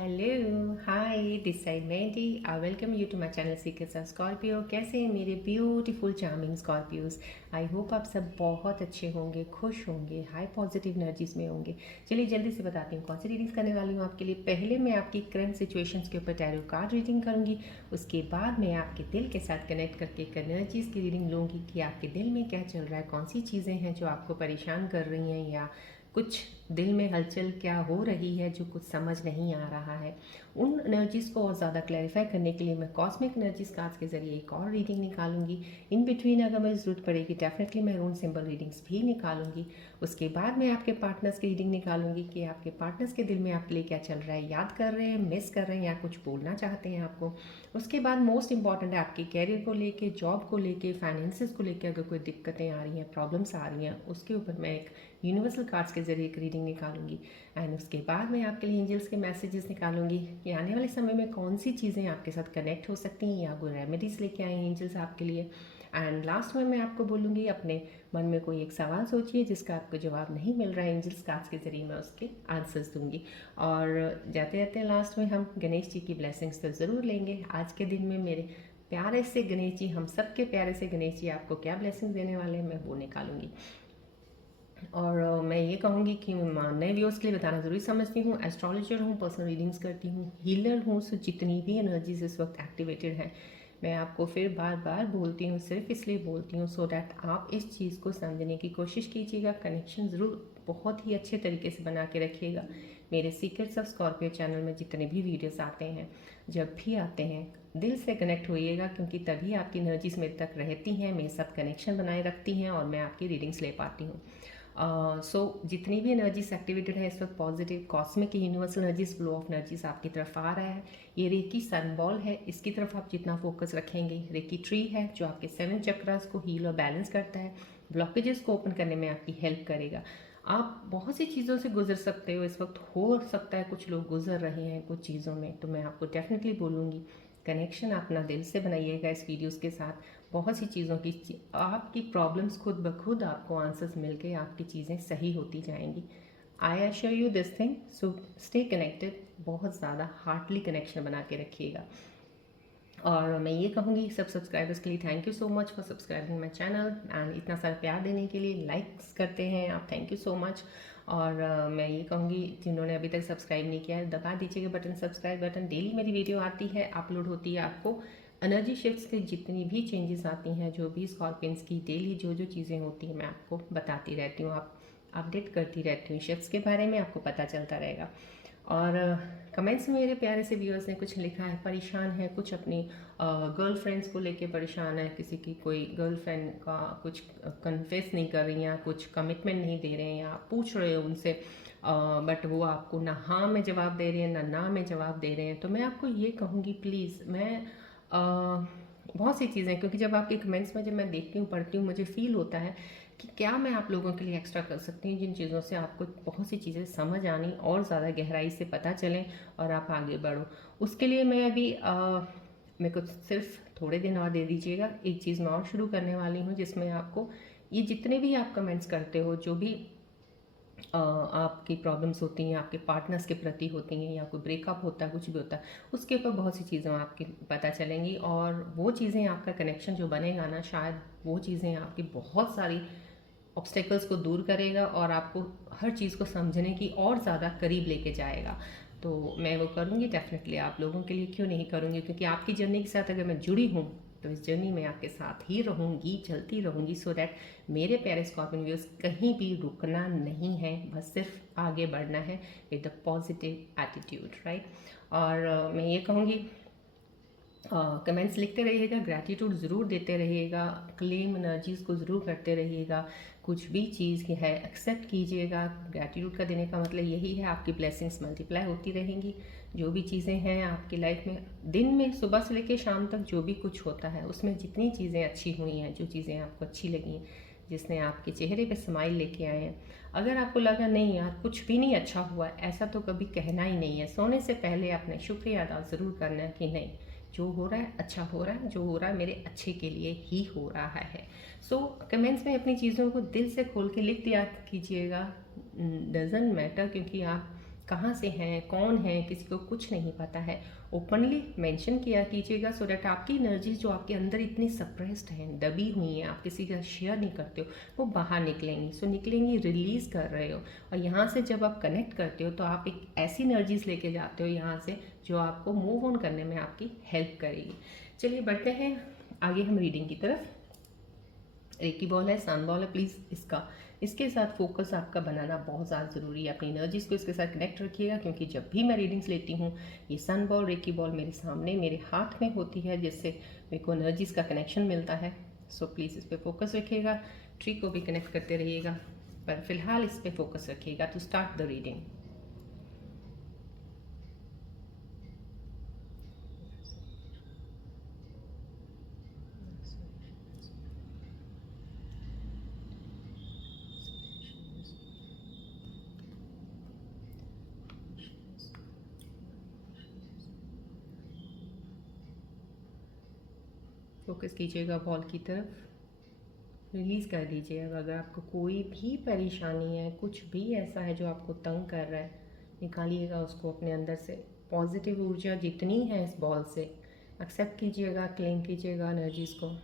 Hello hi this side Mehndi I welcome you to my channel secrets of Scorpio. कैसे हैं मेरे beautiful charming Scorpios. I hope आप सब बहुत अच्छे होंगे, खुश होंगे, हाई पॉजिटिव एनर्जीज में होंगे। चलिए जल्दी से बताती हूँ कौन सी रीडिंग्स करने वाली हूँ आपके लिए। पहले मैं आपकी करंट सिचुएशंस के ऊपर टैरो कार्ड रीडिंग करूँगी। उसके बाद मैं आपके दिल के साथ कनेक्ट करके एक एनर्जीज की रीडिंग लूँगी कि आपके दिल में क्या चल रहा है, कौन सी चीज़ें हैं जो आपको परेशान कर रही हैं या कुछ दिल में हलचल क्या हो रही है जो कुछ समझ नहीं आ रहा है। उन एनर्जीज़ को और ज़्यादा क्लैरिफाई करने के लिए मैं कॉस्मिक एनर्जीज कार्ड्स के ज़रिए एक और रीडिंग निकालूंगी। इन बिटवीन अगर मुझे ज़रूरत पड़ेगी डेफिनेटली मैं रून सिंबल रीडिंग्स भी निकालूंगी। उसके बाद मैं आपके पार्टनर्स की रीडिंग निकालूंगी कि आपके पार्टनर्स के दिल में आपके लिए क्या चल रहा है, याद कर रहे हैं, मिस कर रहे हैं या कुछ बोलना चाहते हैं आपको। उसके बाद मोस्ट इंपॉर्टेंट है आपके कैरियर को लेके, जॉब को लेके, फाइनेंसिस को लेके अगर कोई दिक्कतें आ रही हैं, प्रॉब्लम्स आ रही हैं, उसके ऊपर मैं एक यूनिवर्सल कार्ड्स के जरिए एक रीडिंग निकालूंगी। एंड उसके बाद मैं आपके लिए एंजल्स के मैसेजेस निकालूंगी कि आने वाले समय में कौन सी चीज़ें आपके साथ कनेक्ट हो सकती हैं या कोई रेमेडीज़ लेके आए हैं एंजल्स आपके लिए। एंड लास्ट में मैं आपको बोलूँगी अपने मन में कोई एक सवाल सोचिए जिसका आपको जवाब नहीं मिल रहा है, एंजल्स कार्ड्स के जरिए मैं उसके आंसर्स दूंगी। और जाते जाते लास्ट में हम गणेश जी की ब्लेसिंग्स तो ज़रूर लेंगे। आज के दिन में मेरे प्यारे से गणेश जी, हम सबके प्यारे से गणेश जी आपको क्या ब्लेसिंग्स देने वाले हैं मैं वो निकालूंगी। और मैं ये कहूँगी कि नए व्यूअर्स के लिए बताना ज़रूरी समझती हूँ। एस्ट्रोलॉजर हूँ, पर्सनल रीडिंग्स करती हूँ, हीलर हूँ। सो जितनी भी एनर्जीज इस वक्त एक्टिवेटेड हैं, मैं आपको फिर बार बार बोलती हूँ, सिर्फ इसलिए बोलती हूँ सो डैट आप इस चीज़ को समझने की कोशिश कीजिएगा। कनेक्शन ज़रूर बहुत ही अच्छे तरीके से बना के रखिएगा। मेरे सीक्रेट्स ऑफ स्कॉर्पियो चैनल में जितने भी वीडियोस आते हैं, जब भी आते हैं, दिल से कनेक्ट होइएगा क्योंकि तभी आपकी एनर्जीज मेरे तक रहती हैं, मेरे साथ कनेक्शन बनाए रखती हैं और मैं आपकी रीडिंग्स ले पाती हूँ। सो जितनी भी एनर्जीज एक्टिवेटेड है इस वक्त positive cosmic universal energies, flow of energies आपकी तरफ आ रहा है। ये रेकी सन बॉल है, इसकी तरफ आप जितना फोकस रखेंगे, रेकी ट्री है जो आपके 7 चक्रास को हील और बैलेंस करता है, ब्लॉकेजेस को ओपन करने में आपकी हेल्प करेगा। आप बहुत सी चीज़ों से गुजर सकते हो इस वक्त, हो सकता है कुछ लोग गुजर रहे हैं कुछ चीज़ों में, तो मैं आपको डेफिनेटली बोलूँगी कनेक्शन अपना दिल से बनाइएगा इस वीडियोस के साथ। बहुत सी चीज़ों की आपकी प्रॉब्लम्स खुद ब खुद आपको आंसर्स मिल के आपकी चीज़ें सही होती जाएंगी। I assure you this thing. So stay connected, बहुत ज़्यादा हार्टली कनेक्शन बना के रखिएगा। और मैं ये कहूँगी सब सब्सक्राइबर्स के लिए thank you so much for subscribing my channel and इतना सारा प्यार देने के लिए, लाइक्स करते हैं आप, थैंक यू सो मच। और मैं ये कहूँगी जिन्होंने अभी तक सब्सक्राइब नहीं किया है दबा दीजिएगा बटन, सब्सक्राइब बटन। डेली मेरी वीडियो आती है, अपलोड होती है, आपको एनर्जी शिफ्ट्स के जितनी भी चेंजेस आती हैं, जो भी स्कॉर्पियंस की डेली जो जो चीज़ें होती हैं मैं आपको बताती रहती हूँ, आप अपडेट करती रहती हूँ शिफ्ट्स के बारे में, आपको पता चलता रहेगा। और कमेंट्स में मेरे प्यारे से व्यूअर्स ने कुछ लिखा है, परेशान है, कुछ अपनी गर्लफ्रेंड्स को लेके परेशान है, किसी की कोई गर्लफ्रेंड का कुछ कन्फेस नहीं कर रही हैं, कुछ कमिटमेंट नहीं दे रहे हैं, या पूछ रहे हो उनसे बट वो आपको ना हाँ में जवाब दे रहे हैं ना में जवाब दे रहे हैं। तो मैं आपको ये कहूँगी प्लीज़, मैं बहुत सी चीज़ें, क्योंकि जब आपके कमेंट्स में जब मैं देखती हूँ पढ़ती हूँ मुझे फील होता है कि क्या मैं आप लोगों के लिए एक्स्ट्रा कर सकती हूँ जिन चीज़ों से आपको बहुत सी चीज़ें समझ आनी और ज़्यादा गहराई से पता चलें और आप आगे बढ़ो। उसके लिए मैं अभी मेरे को सिर्फ थोड़े दिन और दे दीजिएगा, एक चीज़ मैं और शुरू करने वाली हूँ जिसमें आपको ये जितने भी आप कमेंट्स करते हो, जो भी आपकी प्रॉब्लम्स होती हैं आपके पार्टनर्स के प्रति होती हैं, या कोई ब्रेकअप होता है, कुछ भी होता है, उसके ऊपर बहुत सी चीज़ें आपकी पता चलेंगी। और वो चीज़ें आपका कनेक्शन जो बनेगा ना, शायद वो चीज़ें आपकी बहुत सारी ऑब्स्टेकल्स को दूर करेगा और आपको हर चीज़ को समझने की और ज़्यादा करीब लेके जाएगा। तो मैं वो करूँगी डेफिनेटली, आप लोगों के लिए क्यों नहीं करूँगी, क्योंकि आपकी जर्नी के साथ अगर मैं जुड़ी हूँ तो इस जर्नी में आपके साथ ही रहूँगी, चलती रहूँगी, सो डैट मेरे प्यारे स्कॉर्पियन व्यूअर्स कहीं भी रुकना नहीं है, बस सिर्फ आगे बढ़ना है with the positive attitude, right. और मैं ये कहूँगी कमेंट्स लिखते रहिएगा, ग्रैटिट्यूड ज़रूर देते रहिएगा, क्लेम एनर्जीज़ को ज़रूर करते रहिएगा, कुछ भी चीज़ की है एक्सेप्ट कीजिएगा। ग्रैटिट्यूड का देने का मतलब यही है आपकी ब्लेसिंग्स मल्टीप्लाई होती रहेंगी। जो भी चीज़ें हैं आपकी लाइफ में, दिन में सुबह से लेकर शाम तक जो भी कुछ होता है उसमें जितनी चीज़ें अच्छी हुई हैं, जो चीज़ें आपको अच्छी लगी हैं, जिसने आपके चेहरे पे स्माइल लेके आए हैं, अगर आपको लगा नहीं यार कुछ भी नहीं अच्छा हुआ, ऐसा तो कभी कहना ही नहीं है। सोने से पहले आपने शुक्रिया अदा ज़रूर करना है कि नहीं, जो हो रहा है अच्छा हो रहा है, जो हो रहा है मेरे अच्छे के लिए ही हो रहा है। सो कमेंट्स में अपनी चीज़ों को दिल से खोल के लिख दिया कीजिएगा, डजेंट मैटर, क्योंकि आप कहाँ से हैं, कौन है, किसी को कुछ नहीं पता है, ओपनली मेंशन किया कीजिएगा, सो दैट आपकी एनर्जीज जो आपके अंदर इतनी सप्रेस्ड हैं, दबी हुई हैं, आप किसी का शेयर नहीं करते हो, वो बाहर निकलेंगी। सो निकलेंगी, रिलीज़ कर रहे हो, और यहाँ से जब आप कनेक्ट करते हो तो आप एक ऐसी एनर्जीज लेके जाते हो यहाँ से जो आपको मूव ऑन करने में आपकी हेल्प करेगी। चलिए बढ़ते हैं आगे हम रीडिंग की तरफ। रेकी बॉल है, सन बॉल है, प्लीज़ इसके साथ फोकस आपका बनाना बहुत ज़्यादा ज़रूरी है। अपनी एनर्जीज को इसके साथ कनेक्ट रखिएगा, क्योंकि जब भी मैं रीडिंग्स लेती हूँ ये सन बॉल, रेकी बॉल मेरे सामने मेरे हाथ में होती है, जिससे मेरे को एनर्जीज का कनेक्शन मिलता है। सो प्लीज़ इस पर फोकस रखिएगा, ट्री को भी कनेक्ट करते रहिएगा, पर फिलहाल इस पर फोकस रखिएगा to start the reading. Focus कीजिएगा बॉल की तरफ, रिलीज़ कर दीजिएगा। अगर आपको कोई भी परेशानी है, कुछ भी ऐसा है जो आपको तंग कर रहा है, निकालिएगा उसको अपने अंदर से। पॉजिटिव ऊर्जा जितनी है इस बॉल से एक्सेप्ट कीजिएगा, क्लेम कीजिएगा एनर्जीज़ को।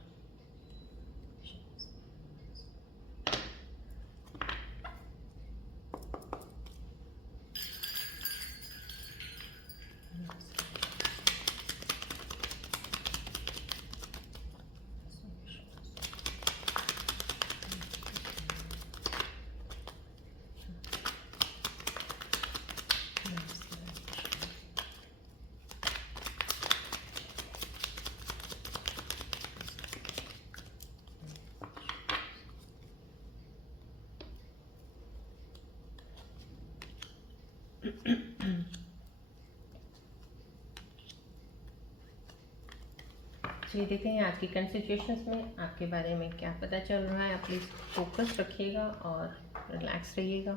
चलिए देखते हैं आपकी करंट सिचुएशंस में आपके बारे में क्या पता चल रहा है। आप प्लीज़ फोकस रखिएगा और रिलैक्स रहिएगा।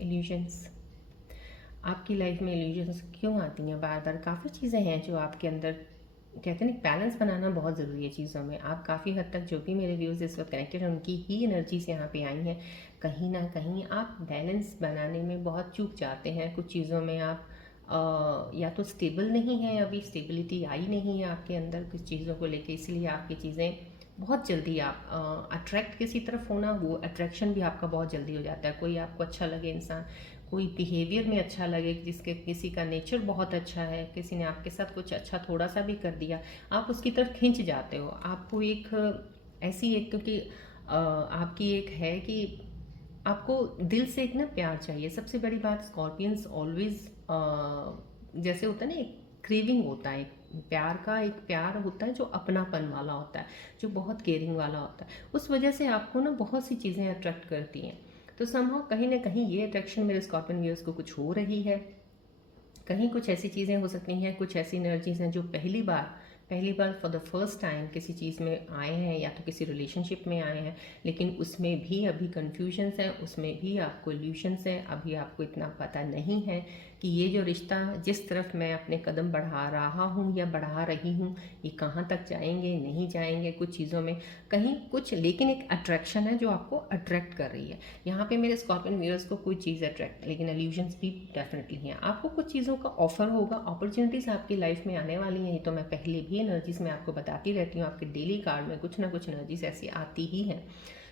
इल्यूजन्स, आपकी लाइफ में इल्यूजन्स क्यों आती हैं बार बार? काफ़ी चीज़ें हैं जो आपके अंदर, कहते हैं ना, बैलेंस बनाना बहुत ज़रूरी है चीज़ों में। आप काफ़ी हद तक जो भी मेरे व्यूज़ इस वक्त कनेक्टेड हैं उनकी ही एनर्जीज यहाँ पे आई हैं। कहीं ना कहीं आप बैलेंस बनाने में बहुत चूक जाते हैं। कुछ चीज़ों में आप या तो स्टेबल नहीं है, अभी स्टेबिलिटी आई नहीं है आपके अंदर कुछ चीज़ों को लेके, इसलिए आपकी चीज़ें बहुत जल्दी आप अट्रैक्ट किसी तरफ होना, वो अट्रैक्शन भी आपका बहुत जल्दी हो जाता है। कोई आपको अच्छा लगे इंसान, कोई बिहेवियर में अच्छा लगे, जिसके किसी का नेचर बहुत अच्छा है, किसी ने आपके साथ कुछ अच्छा थोड़ा सा भी कर दिया, आप उसकी तरफ खिंच जाते हो। आपको एक ऐसी एक, क्योंकि आपकी एक है कि आपको दिल से एक ना प्यार चाहिए। सबसे बड़ी बात, स्कॉर्पियंस ऑलवेज जैसे होता है ना, एक क्रेविंग होता है, एक प्यार का, एक प्यार होता है जो अपनापन वाला होता है, जो बहुत केयरिंग वाला होता है। उस वजह से आपको ना बहुत सी चीज़ें अट्रैक्ट करती हैं। तो समहाउ कहीं ना कहीं ये अट्रैक्शन मेरे स्कॉर्पियन व्यूअर्स को कुछ हो रही है। कहीं कुछ ऐसी चीज़ें हो सकती हैं, कुछ ऐसी एनर्जीज हैं जो पहली बार फॉर द फर्स्ट टाइम किसी चीज़ में आए हैं, या तो किसी रिलेशनशिप में आए हैं, लेकिन उसमें भी अभी कन्फ्यूजन्स हैं, उसमें भी आपको इल्यूशंस हैं। अभी आपको इतना पता नहीं है कि ये जो रिश्ता, जिस तरफ मैं अपने कदम बढ़ा रहा हूँ या बढ़ा रही हूँ, ये कहाँ तक जाएंगे, नहीं जाएंगे। कुछ चीज़ों में कहीं कुछ, लेकिन एक अट्रैक्शन है जो आपको अट्रैक्ट कर रही है। यहाँ पे मेरे स्कॉर्पियन व्यूअर्स को कोई चीज़ अट्रैक्ट, लेकिन इल्यूजन्स भी डेफिनेटली हैं। आपको कुछ चीज़ों का ऑफर होगा, अपॉर्चुनिटीज़ आपकी लाइफ में आने वाली हैं। ये तो मैं पहले भी एनर्जीज में आपको बताती रहती हूँ, आपके डेली कार्ड में कुछ ना कुछ एनर्जीज ऐसी आती ही हैं।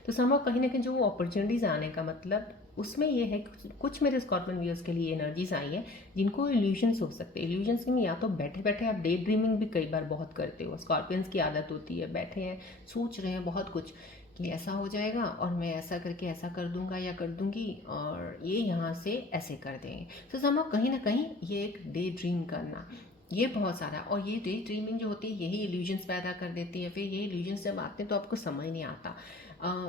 तो समझो कहीं ना कहीं जो अपॉर्चुनिटीज़ आने का मतलब, उसमें ये है कि कुछ मेरे स्कॉर्पियन व्यूअर्स के लिए एनर्जीज आई हैं जिनको इल्यूजन्स हो सकते हैं। इल्यूजन्स में या तो बैठे बैठे आप डे ड्रीमिंग भी कई बार बहुत करते हो। स्कॉर्पियंस की आदत होती है, बैठे हैं, सोच रहे हैं बहुत कुछ कि ऐसा हो जाएगा और मैं ऐसा करके ऐसा कर दूंगा या कर दूंगी, और ये यहाँ से ऐसे कर देंगे। तो समझो कहीं ना कहीं ये एक डे ड्रीम करना, ये बहुत सारा, और ये डे ड्रीमिंग जो होती है यही इल्यूजन्स पैदा कर देती है। फिर ये इल्यूजन्स जब आते हैं तो आपको समझ नहीं आता।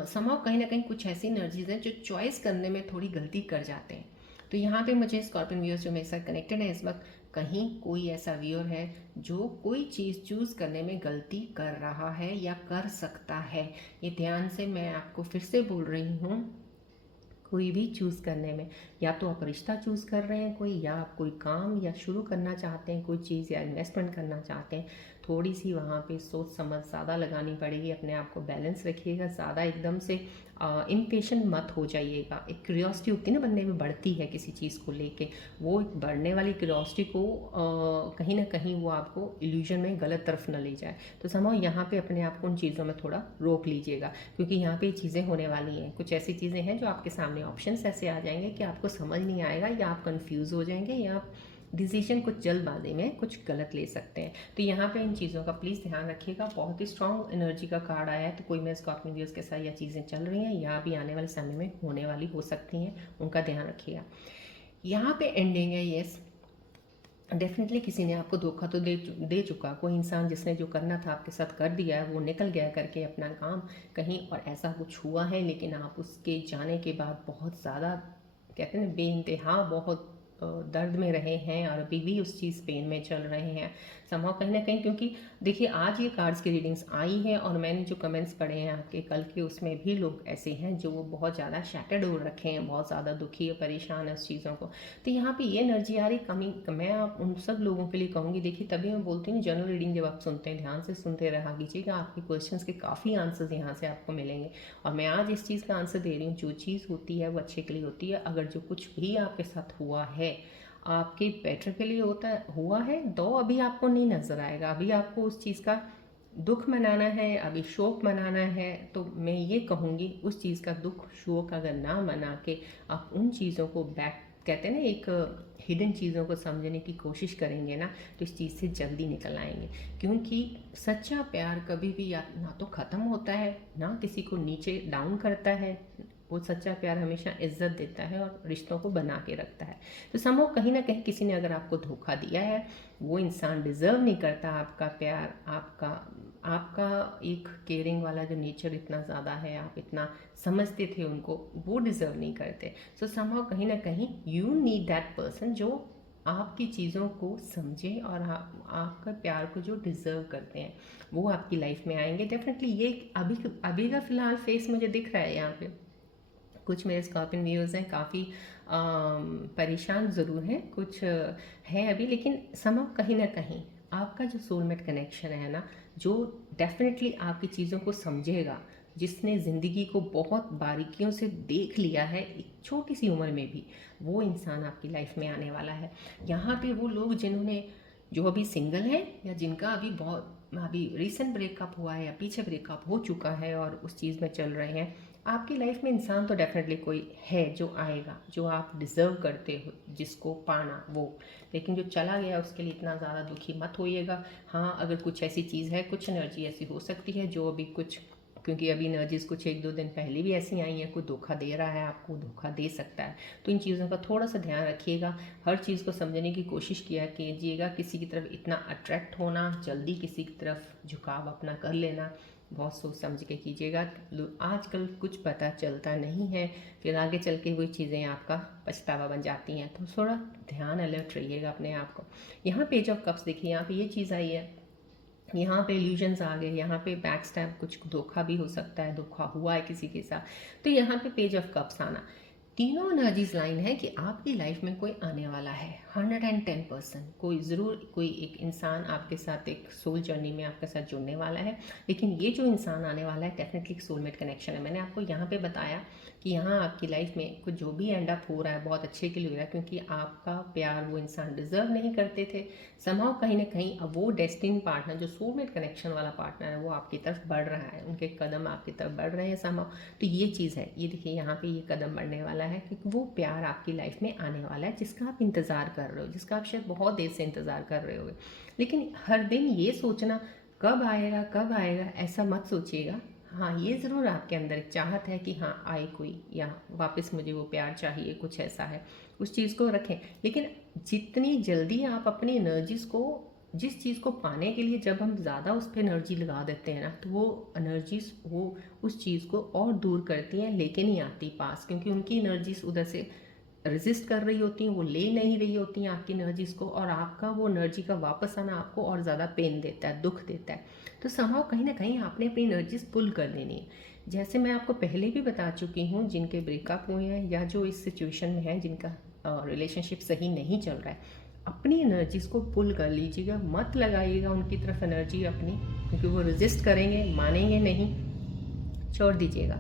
समहाउ कहीं ना कहीं कुछ ऐसी एनर्जीज हैं जो चॉइस करने में थोड़ी गलती कर जाते हैं। तो यहाँ पे मुझे स्कॉर्पियन व्यूअर्स जो मेरे साथ कनेक्टेड है इस वक्त, कहीं कोई ऐसा व्यूअर है जो कोई चीज़ चूज़ करने में गलती कर रहा है या कर सकता है। ये ध्यान से मैं आपको फिर से बोल रही हूँ, कोई भी चूज़ करने में, या तो आप रिश्ता चूज़ कर रहे हैं कोई, या आप कोई काम या शुरू करना चाहते हैं कोई चीज़, या इन्वेस्टमेंट करना चाहते हैं, थोड़ी सी वहाँ पे सोच समझ ज़्यादा लगानी पड़ेगी, अपने आप को बैलेंस रखिएगा, ज़्यादा एकदम से इम्पेशेंट मत हो जाइएगा। एक क्यूरियोसिटी होती है ना बनने में, बढ़ती है किसी चीज़ को लेके, वो एक बढ़ने वाली क्यूरियोसिटी को कहीं ना कहीं वो आपको इल्यूजन में गलत तरफ न ले जाए। तो समझो यहाँ पे अपने आप को उन चीज़ों में थोड़ा रोक लीजिएगा, क्योंकि यहाँ पे चीज़ें होने वाली हैं, कुछ ऐसी चीज़ें हैं जो आपके सामने ऑप्शंस ऐसे आ जाएंगे कि आपको समझ नहीं आएगा, या आप कंफ्यूज हो जाएंगे, या आप डिसीजन कुछ जल्दबाजी में कुछ गलत ले सकते हैं। तो यहाँ पे इन चीज़ों का प्लीज़ ध्यान रखिएगा। बहुत ही स्ट्रॉन्ग एनर्जी का कार्ड आया है, तो कोई मेरे स्कॉर्पियो व्यूअर्स के साथ यह चीज़ें चल रही हैं या भी आने वाले समय में होने वाली हो सकती हैं, उनका ध्यान रखिएगा। यहाँ पे एंडिंग है, यस डेफिनेटली किसी ने आपको धोखा तो दे चुका, कोई इंसान जिसने जो करना था आपके साथ कर दिया है, वो निकल गया करके अपना काम कहीं और ऐसा कुछ हुआ है, लेकिन आप उसके जाने के बाद बहुत ज़्यादा कहते हैं बेइंतहा बहुत दर्द में रहे हैं और अभी भी उस चीज़ पेन में चल रहे हैं समहाउ कहीं ना कहीं। क्योंकि देखिए आज ये कार्ड्स की रीडिंग्स आई है और मैंने जो कमेंट्स पढ़े हैं आपके कल के, उसमें भी लोग ऐसे हैं जो वो बहुत ज़्यादा शैटर्ड हो रखे हैं, बहुत ज़्यादा दुखी और परेशान है उस चीज़ों को। तो यहाँ पे ये एनर्जी आ रही कमी, मैं आप उन सब लोगों के लिए कहूँगी, देखिए तभी मैं बोलती हूँ जनरल रीडिंग जब आप सुनते हैं ध्यान से सुनते रहा कीजिएगा, आपके क्वेश्चंस के काफ़ी आंसर्स यहाँ से आपको मिलेंगे। और मैं आज इस चीज़ का आंसर दे रही हूँ, जो चीज़ होती है वो अच्छे के लिए होती है। अगर जो कुछ भी आपके साथ हुआ है आपके बेटर के लिए हुआ है, तो अभी आपको नहीं नज़र आएगा, अभी आपको उस चीज़ का दुख मनाना है, अभी शोक मनाना है। तो मैं ये कहूँगी उस चीज़ का दुख शोक अगर ना मना के आप उन चीज़ों को बैक कहते हैं ना एक हिडन चीज़ों को समझने की कोशिश करेंगे ना, तो इस चीज़ से जल्दी निकल आएंगे। क्योंकि सच्चा प्यार कभी भी ना तो ख़त्म होता है, ना किसी को नीचे डाउन करता है, वो सच्चा प्यार हमेशा इज्जत देता है और रिश्तों को बना के रखता है। तो समझो कहीं ना कहीं किसी ने अगर आपको धोखा दिया है, वो इंसान डिज़र्व नहीं करता आपका प्यार, आपका एक केयरिंग वाला जो नेचर इतना ज़्यादा है, आप इतना समझते थे उनको, वो डिज़र्व नहीं करते। सो समहाउ कहीं ना कहीं यू नीड दैट पर्सन जो आपकी चीज़ों को समझे और आपका प्यार को जो डिज़र्व करते हैं, वो आपकी लाइफ में आएंगे डेफिनेटली। ये अभी का फ़िलहाल फेस मुझे दिख रहा है यहाँ पे। कुछ मेरे स्कॉर्पियन व्यूअर्स हैं काफ़ी परेशान ज़रूर हैं, कुछ हैं अभी, लेकिन समहाउ कहीं ना कहीं आपका जो सोलमेट कनेक्शन है ना, जो डेफिनेटली आपकी चीज़ों को समझेगा, जिसने ज़िंदगी को बहुत बारीकियों से देख लिया है एक छोटी सी उम्र में भी, वो इंसान आपकी लाइफ में आने वाला है। यहाँ पे वो लोग जिन्होंने जो अभी सिंगल हैं या जिनका अभी रिसेंट ब्रेकअप हुआ है या पीछे ब्रेकअप हो चुका है और उस चीज़ में चल रहे हैं, आपकी लाइफ में इंसान तो डेफिनेटली कोई है जो आएगा, जो आप डिज़र्व करते हो जिसको पाना वो। लेकिन जो चला गया उसके लिए इतना ज़्यादा दुखी मत होइएगा। हाँ अगर कुछ ऐसी चीज़ है, कुछ एनर्जी ऐसी हो सकती है जो अभी कुछ, क्योंकि अभी एनर्जीज कुछ 1-2 दिन पहले भी ऐसी आई हैं, कोई धोखा दे रहा है आपको, धोखा दे सकता है। तो इन चीज़ों का थोड़ा सा ध्यान रखिएगा, हर चीज़ को समझने की कोशिश किया कीजिएगा। किसी की तरफ इतना अट्रैक्ट होना, जल्दी किसी की तरफ झुकाव अपना कर लेना बहुत सोच समझ के कीजिएगा। आजकल कुछ पता चलता नहीं है, फिर आगे चल के वही चीज़ें आपका पछतावा बन जाती हैं। तो थोड़ा ध्यान अलर्ट रहिएगा अपने आप को। यहाँ पेज ऑफ कप्स देखिए, यहाँ पे ये चीज़ आई है, यहाँ पे इल्यूजन्स आ गए, यहाँ पे बैक स्टैप, कुछ धोखा भी हो सकता है, धोखा हुआ है किसी के साथ। तो यहाँ पे पेज ऑफ कप्स आना, तीनों एनर्जीज लाइन है कि आपकी लाइफ में कोई आने वाला है 110%। कोई ज़रूर कोई एक इंसान आपके साथ एक सोल जर्नी में आपके साथ जुड़ने वाला है। लेकिन ये जो इंसान आने वाला है डेफिनेटली एक सोलमेट कनेक्शन है। मैंने आपको यहाँ पे बताया कि यहाँ आपकी लाइफ में कुछ जो भी एंड अप हो रहा है बहुत अच्छे के लिए हो रहा है, क्योंकि आपका प्यार वो इंसान डिजर्व नहीं करते थे। समहाउ कहीं ना कहीं अब वो डेस्टिनी पार्टनर जो सोलमेट कनेक्शन वाला पार्टनर है वो आपकी तरफ बढ़ रहा है, उनके कदम आपकी तरफ बढ़ रहे हैं समहाउ। तो ये चीज़ है, ये देखिए यहाँ पे ये कदम बढ़ने वाला है, क्योंकि वो प्यार आपकी लाइफ में आने वाला है जिसका आप इंतज़ार कर रहे हो, जिसका आप शायद बहुत देर से इंतज़ार कर रहे होगे। लेकिन हर दिन ये सोचना कब आएगा कब आएगा ऐसा मत सोचिएगा। हाँ ये ज़रूर आपके अंदर एक चाहत है कि हाँ आए कोई, या वापस मुझे वो प्यार चाहिए, कुछ ऐसा है, उस चीज़ को रखें। लेकिन जितनी जल्दी आप अपनी एनर्जीज को, जिस चीज़ को पाने के लिए जब हम ज़्यादा उस पर एनर्जी लगा देते हैं ना, तो वो एनर्जीज वो उस चीज़ को और दूर करती हैं, लेके नहीं आती पास, क्योंकि उनकी एनर्जीज उधर से रेजिस्ट कर रही होती हैं, वो ले नहीं रही होती हैं आपकी एनर्जीज को, और आपका वो एनर्जी का वापस आना आपको और ज़्यादा पेन देता है, दुख देता है। तो समहाउ कहीं ना कहीं आपने अपनी एनर्जीज पुल कर देनी है। जैसे मैं आपको पहले भी बता चुकी हूँ, जिनके ब्रेकअप हुए हैं या जो इस सिचुएशन में हैं, जिनका रिलेशनशिप सही नहीं चल रहा है, अपनी एनर्जीज को पुल कर लीजिएगा, मत लगाइएगा उनकी तरफ एनर्जी अपनी, क्योंकि वो रेजिस्ट करेंगे, मानेंगे नहीं, छोड़ दीजिएगा।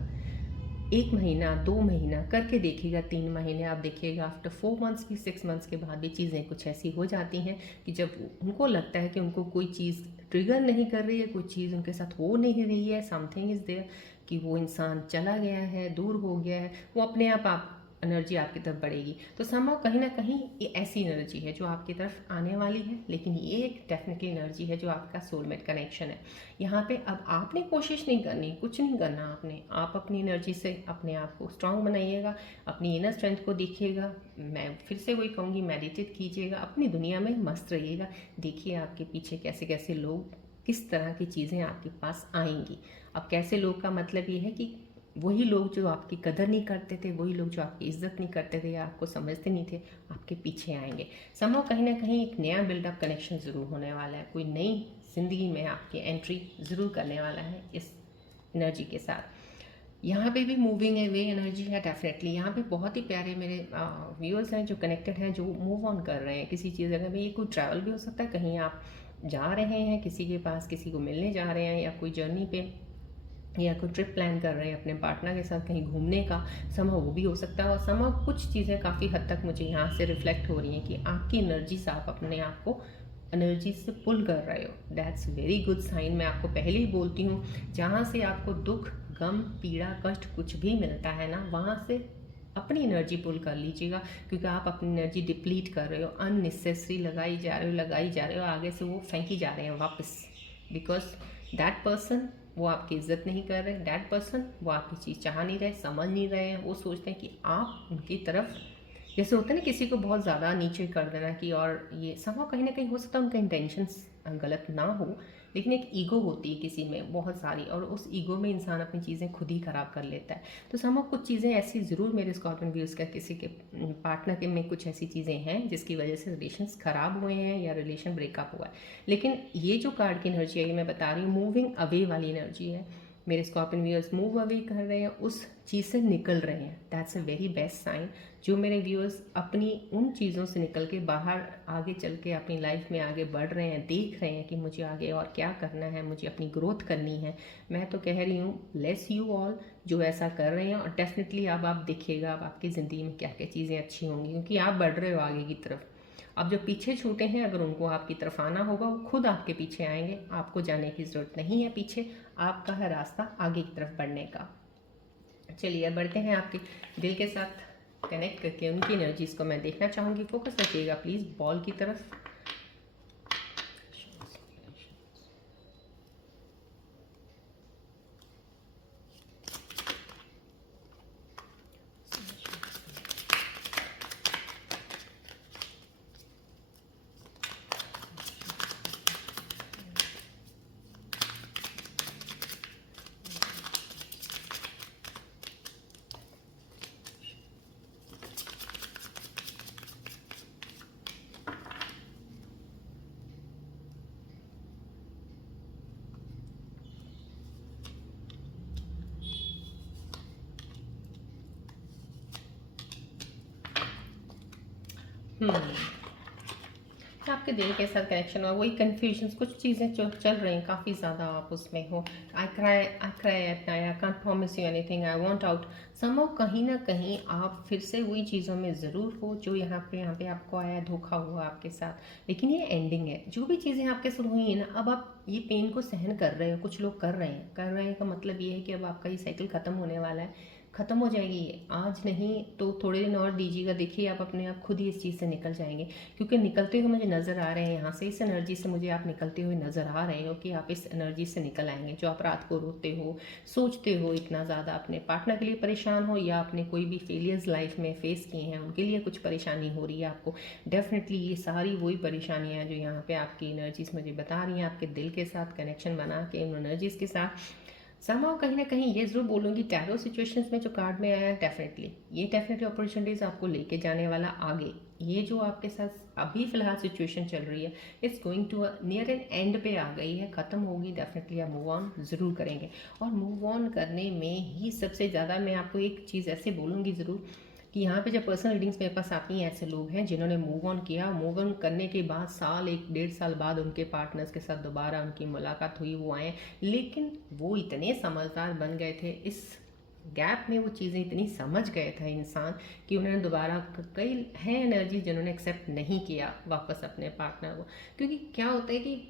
1 महीना 2 महीना करके देखिएगा, 3 महीने आप देखिएगा, आफ्टर 4 मंथ्स भी 6 मंथ्स के बाद भी चीज़ें कुछ ऐसी हो जाती हैं कि जब उनको लगता है कि उनको कोई चीज़ ट्रिगर नहीं कर रही है, कोई चीज़ उनके साथ हो नहीं रही है, समथिंग इज़ देयर, कि वो इंसान चला गया है, दूर हो गया है, वो अपने आप एनर्जी आपकी तरफ बढ़ेगी। तो समहाउ कहीं ना कहीं ये ऐसी एनर्जी है जो आपकी तरफ आने वाली है, लेकिन ये एक डेफिनेटली एनर्जी है जो आपका सोलमेट कनेक्शन है। यहाँ पे अब आपने कोशिश नहीं करनी, कुछ नहीं करना आपने, आप अपनी एनर्जी से अपने आप को स्ट्रांग बनाइएगा, अपनी इनर स्ट्रेंथ को देखिएगा। मैं फिर से वही कहूँगी, मेडिटेट कीजिएगा, अपनी दुनिया में मस्त रहिएगा, देखिए आपके पीछे कैसे कैसे लोग, किस तरह की चीज़ें आपके पास आएंगी। अब कैसे लोग का मतलब ये है कि वही लोग जो आपकी कदर नहीं करते थे, वही लोग जो आपकी इज्जत नहीं करते थे या आपको समझते नहीं थे, आपके पीछे आएंगे। समहाउ कहीं ना कहीं एक नया बिल्डअप कनेक्शन ज़रूर होने वाला है, कोई नई ज़िंदगी में आपकी एंट्री ज़रूर करने वाला है इस एनर्जी के साथ। यहाँ पे भी मूविंग है, वे एनर्जी है डेफिनेटली। यहाँ पे बहुत ही प्यारे मेरे व्यूअर्स हैं जो कनेक्टेड हैं, जो मूव ऑन कर रहे हैं किसी चीज़। अगर ये कोई ट्रैवल भी हो सकता है, कहीं आप जा रहे हैं किसी के पास, किसी को मिलने जा रहे हैं, या कोई जर्नी पे या कोई ट्रिप प्लान कर रहे हैं अपने पार्टनर के साथ कहीं घूमने का, समहाउ वो भी हो सकता है। और समहाउ कुछ चीज़ें काफ़ी हद तक मुझे यहाँ से रिफ्लेक्ट हो रही हैं कि आपकी एनर्जी से आप अपने आप को एनर्जी से पुल कर रहे हो। That's very good sign. मैं आपको पहले ही बोलती हूँ, जहाँ से आपको दुख, गम, पीड़ा, कष्ट कुछ भी मिलता है ना, वहाँ से अपनी एनर्जी पुल कर लीजिएगा, क्योंकि आप अपनी एनर्जी डिप्लीट कर रहे हो, अननेसेसरी लगाई जा रहे हो, आगे से वो फेंकी जा रहे हैं वापस, बिकॉज दैट पर्सन वो आपकी इज्जत नहीं कर रहे, दैट पर्सन वो आपकी चीज़ चाह नहीं रहे, समझ नहीं रहे हैं। वो सोचते हैं कि आप उनकी तरफ, जैसे होता है ना किसी को बहुत ज़्यादा नीचे कर देना कि, और ये समहाउ कहीं ना कहीं हो सकता है उनका इंटेंशंस गलत ना हो, लेकिन एक ईगो होती है किसी में बहुत सारी, और उस ईगो में इंसान अपनी चीज़ें खुद ही ख़राब कर लेता है। तो समहाउ कुछ चीज़ें ऐसी ज़रूर मेरे स्कॉर्पियन व्यूज़ का किसी के पार्टनर के में कुछ ऐसी चीज़ें हैं जिसकी वजह से रिलेशंस ख़राब हुए हैं या रिलेशन ब्रेकअप हुआ है। लेकिन ये जो कार्ड की एनर्जी है, ये मैं बता रही हूँ मूविंग अवे वाली एनर्जी है। मेरे स्कॉर्पियन व्यूअर्स मूव अवे कर रहे हैं, उस चीज़ से निकल रहे हैं, that's a very best sign. जो मेरे व्यूअर्स अपनी उन चीज़ों से निकल के बाहर आगे चल के अपनी लाइफ में आगे बढ़ रहे हैं, देख रहे हैं कि मुझे आगे और क्या करना है, मुझे अपनी ग्रोथ करनी है, मैं तो कह रही हूँ लेस यू ऑल जो ऐसा कर रहे हैं। और डेफिनेटली अब आप देखिएगा अब आपकी ज़िंदगी में क्या क्या चीज़ें अच्छी होंगी, क्योंकि आप बढ़ रहे हो आगे की तरफ। अब जो पीछे छूटे हैं, अगर उनको आपकी तरफ आना होगा, वो खुद आपके पीछे आएंगे, आपको जाने की ज़रूरत नहीं है पीछे, आपका है रास्ता आगे की तरफ बढ़ने का। चलिए बढ़ते हैं आपके दिल के साथ कनेक्ट करके उनकी एनर्जीज को मैं देखना चाहूँगी। फोकस रखिएगा प्लीज़ बॉल की तरफ। आपके दिल के साथ कनेक्शन हुआ, वही कन्फ्यूजन्स, कुछ चीज़ें जो चल रही हैं काफ़ी ज़्यादा, आप उसमें हो। I cry at night, I can't promise you anything, I want out. Somehow कहीं ना कहीं आप फिर से वही चीज़ों में ज़रूर हो जो यहाँ पे आपको आया, धोखा हुआ आपके साथ, लेकिन ये एंडिंग है। जो भी चीज़ें आपके साथ हुई हैं ना, अब आप ये पेन को सहन कर रहे हो, कुछ लोग कर रहे हैं का मतलब ये है कि अब आपका ये साइकिल ख़त्म होने वाला है, ख़त्म हो जाएगी ये, आज नहीं तो थोड़े दिन और दीजिएगा, देखिए आप अपने आप खुद ही इस चीज़ से निकल जाएंगे। क्योंकि निकलते हुए मुझे नज़र आ रहे हैं यहाँ से, इस एनर्जी से मुझे आप निकलते हुए नज़र आ रहे हो कि आप इस एनर्जी से निकल आएंगे। जो आप रात को रोते हो, सोचते हो इतना ज़्यादा, अपने पार्टनर के लिए परेशान हो या अपने कोई भी फेलियर्स लाइफ में फेस किए हैं उनके लिए कुछ परेशानी हो रही है आपको, डेफिनेटली ये सारी वही परेशानियाँ हैं जो यहाँ पर आपकी एनर्जीज मुझे बता रही हैं। आपके दिल के साथ कनेक्शन बना के उन एनर्जीज़ के साथ समहाउ कहीं ना कहीं ये ज़रूर बोलूँगी, टैरो सिचुएशंस में जो कार्ड में आया है, डेफिनेटली अपॉर्चुनिटीज़ आपको लेके जाने वाला आगे। ये जो आपके साथ अभी फ़िलहाल सिचुएशन चल रही है, it's going to near an end पे आ गई है, ख़त्म होगी, डेफिनेटली आप मूव ऑन ज़रूर करेंगे। और मूव ऑन करने में ही सबसे ज़्यादा मैं आपको एक चीज़ ऐसे बोलूँगी ज़रूर कि यहाँ पे जब पर्सनल रीडिंग्स मेरे पास आती हैं, ऐसे लोग हैं जिन्होंने मूव ऑन किया, मूव ऑन करने के बाद साल 1 डेढ़ साल बाद उनके पार्टनर्स के साथ दोबारा उनकी मुलाकात हुई, वो आए, लेकिन वो इतने समझदार बन गए थे, इस गैप में वो चीज़ें इतनी समझ गए थे इंसान कि उन्होंने दोबारा, कई हैं एनर्जी जिन्होंने एक्सेप्ट नहीं किया वापस अपने पार्टनर को। क्योंकि क्या होता है कि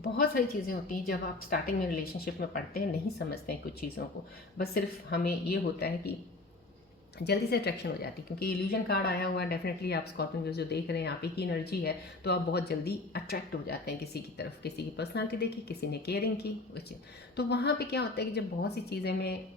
बहुत सारी चीज़ें होती हैं जब आप स्टार्टिंग में रिलेशनशिप में पढ़ते हैं, नहीं समझते हैं कुछ चीज़ों को, बस सिर्फ हमें ये होता है कि जल्दी से अट्रैक्शन हो जाती है, क्योंकि इल्यूजन कार्ड आया हुआ है। डेफिनेटली आप स्कॉर्पियन जो देख रहे हैं, आप ही की एनर्जी है, तो आप बहुत जल्दी अट्रैक्ट हो जाते हैं किसी की तरफ, किसी की पर्सनालिटी देखी, किसी ने केयरिंग की, तो वहाँ पे क्या होता है कि जब बहुत सी चीज़ें में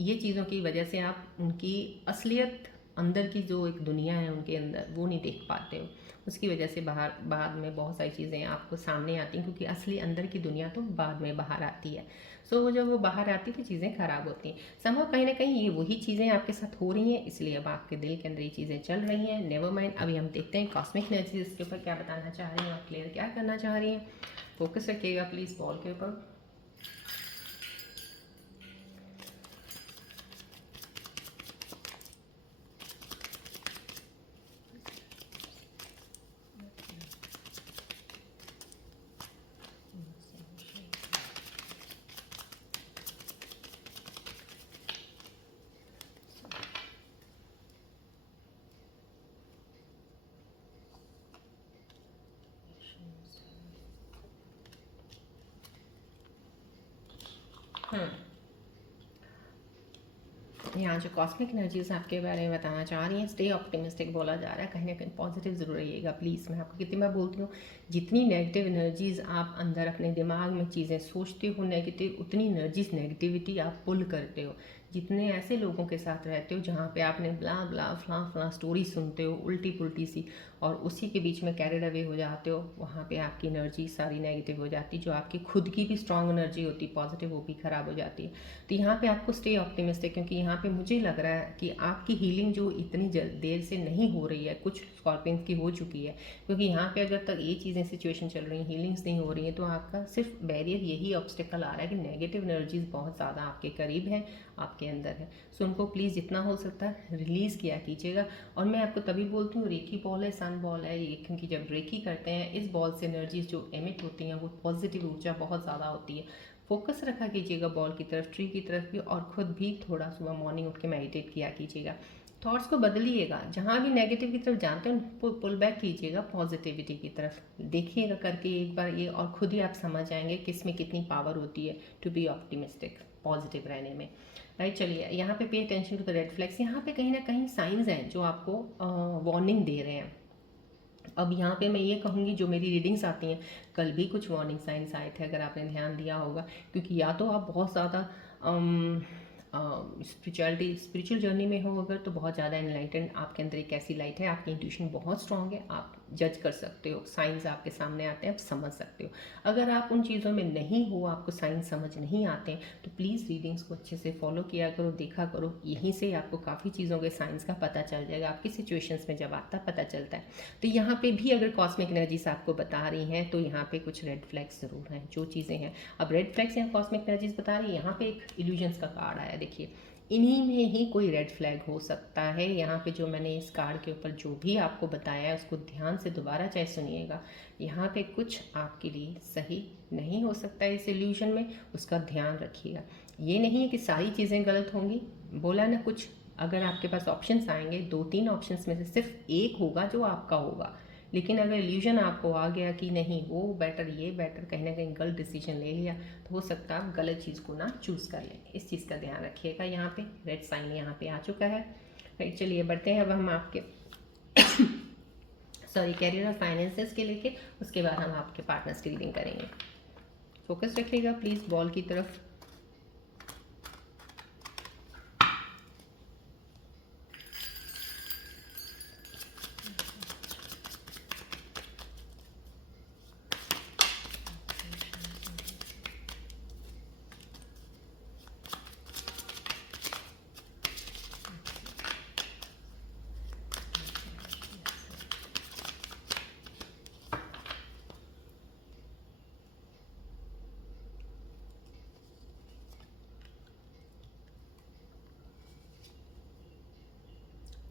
ये चीज़ों की वजह से आप उनकी असलियत, अंदर की जो एक दुनिया है उनके अंदर, वो नहीं देख पाते हो, उसकी वजह से बाहर बाद में बहुत सारी चीज़ें आपको सामने आती हैं, क्योंकि असली अंदर की दुनिया तो बाद में बाहर आती है। सो वो जब वो बाहर आती है तो चीज़ें ख़राब होती हैं। संभव कहीं ना कहीं ये वही चीज़ें आपके साथ हो रही हैं, इसलिए अब आपके दिल के अंदर ये चीज़ें चल रही हैं। नेवर माइंड, अभी हम देखते हैं कॉस्मिक एनर्जी इसके ऊपर क्या बताना चाह रही हैं और क्लियर क्या करना चाह रही हैं। फोकस रखिएगा प्लीज़ बॉल के ऊपर। यहाँ जो कॉस्मिक एनर्जीज आपके बारे में बताना चाह रही हैं, स्टे ऑप्टिमिस्टिक बोला जा रहा है, कहीं ना कहीं पॉजिटिव ज़रूर रहिएगा प्लीज़। मैं आपको कितनी बार बोलती हूँ, जितनी नेगेटिव एनर्जीज आप अंदर अपने दिमाग में चीज़ें सोचते हो नेगेटिव, उतनी एनर्जीज नेगेटिविटी आप पुल करते हो। जितने ऐसे लोगों के साथ रहते हो जहाँ पे आपने ब्ला ब्ला फला फला स्टोरी सुनते हो उल्टी पुल्टी सी, और उसी के बीच में कैरिड अवे हो जाते हो, वहाँ पे आपकी एनर्जी सारी नेगेटिव हो जाती है। जो आपकी खुद की भी स्ट्रांग एनर्जी होती है पॉजिटिव, वो भी ख़राब हो जाती है। तो यहाँ पे आपको स्टे ऑप्टिमिस्टिक, क्योंकि यहाँ पे मुझे लग रहा है कि आपकी हीलिंग जो इतनी देर से नहीं हो रही है, कुछ स्कॉर्पियंस की हो चुकी है, क्योंकि यहाँ पे अगर तक ये चीज़ें सिचुएशन चल रही हैं, हीलिंग्स नहीं हो रही हैं, तो आपका सिर्फ बैरियर यही ऑब्स्टिकल आ रहा है कि नेगेटिव एनर्जीज बहुत ज़्यादा आपके करीब हैं, आपके अंदर है। सो उनको प्लीज़ जितना हो सकता है रिलीज़ किया कीजिएगा। और मैं आपको तभी बोलती हूँ, रेकी बॉल है, सन बॉल है ये, क्योंकि जब रेकी करते हैं इस बॉल से एनर्जीज जो एमिट होती हैं वो पॉजिटिव ऊर्जा बहुत ज़्यादा होती है। फोकस रखा कीजिएगा बॉल की तरफ, ट्री की तरफ भी, और खुद भी थोड़ा सुबह मॉर्निंग उठ के मेडिटेट किया कीजिएगा। थॉट्स को बदलिएगा, जहाँ भी नेगेटिव की तरफ जानते हैं पुल बैक कीजिएगा, पॉजिटिविटी की तरफ देखिएगा करके एक बार ये, और खुद ही आप समझ जाएंगे कि इसमें कितनी पावर होती है टू बी ऑप्टिमिस्टिक, पॉजिटिव रहने में। राइट, चलिए यहाँ पे pay attention to the red flags. यहाँ पे कहीं ना कहीं साइंस हैं जो आपको वार्निंग दे रहे हैं। अब यहाँ पे मैं ये कहूँगी, जो मेरी रीडिंग्स आती हैं, कल भी कुछ वार्निंग साइंस आए थे, अगर आपने ध्यान दिया होगा, क्योंकि या तो आप बहुत ज़्यादा स्पिरिचुअल जर्नी में हो अगर, तो बहुत ज़्यादा एनलाइटेंड, आपके अंदर एक ऐसी लाइट है, आपकी इंट्यूशन बहुत स्ट्रांग है, आप जज कर सकते हो, साइंस आपके सामने आते हैं, आप समझ सकते हो। अगर आप उन चीज़ों में नहीं हो, आपको साइंस समझ नहीं आते हैं, तो प्लीज़ रीडिंग्स को अच्छे से फॉलो किया करो, देखा करो, यहीं से आपको काफ़ी चीज़ों के साइंस का पता चल जाएगा, आपकी सिचुएशंस में जब आता पता चलता है। तो यहाँ पे भी अगर कॉस्मिक एनर्जीज आपको बता रही हैं, तो यहाँ पे कुछ रेड फ्लैग्स ज़रूर हैं, जो चीज़ें हैं। अब रेड फ्लैग्स यहाँ कॉस्मिक एनर्जीज बता रही है, यहाँ पे एक इल्यूजन्स का कार्ड आया, देखिए इन्हीं में ही कोई रेड फ्लैग हो सकता है। यहाँ पे जो मैंने इस कार्ड के ऊपर जो भी आपको बताया है, उसको ध्यान से दोबारा चाहे सुनिएगा। यहाँ पे कुछ आपके लिए सही नहीं हो सकता है इस इल्यूजन में, उसका ध्यान रखिएगा। ये नहीं है कि सारी चीज़ें गलत होंगी, बोला ना, कुछ अगर आपके पास ऑप्शंस आएंगे, 2-3 ऑप्शंस में से सिर्फ एक होगा जो आपका होगा। लेकिन अगर इल्यूजन आपको आ गया कि नहीं वो बेटर, ये बेटर, कहीं ना कहीं गलत डिसीजन ले लिया, तो हो सकता है आप गलत चीज़ को ना चूज़ कर लें। इस चीज़ का ध्यान रखिएगा। यहाँ पे रेड साइन यहाँ पे आ चुका है। राइट, चलिए बढ़ते हैं अब हम आपके सॉरी कैरियर और फाइनेंसेस के लेके, उसके बाद हम आपके पार्टनर्स की रीडिंग करेंगे। फोकस रखिएगा प्लीज़ बॉल की तरफ।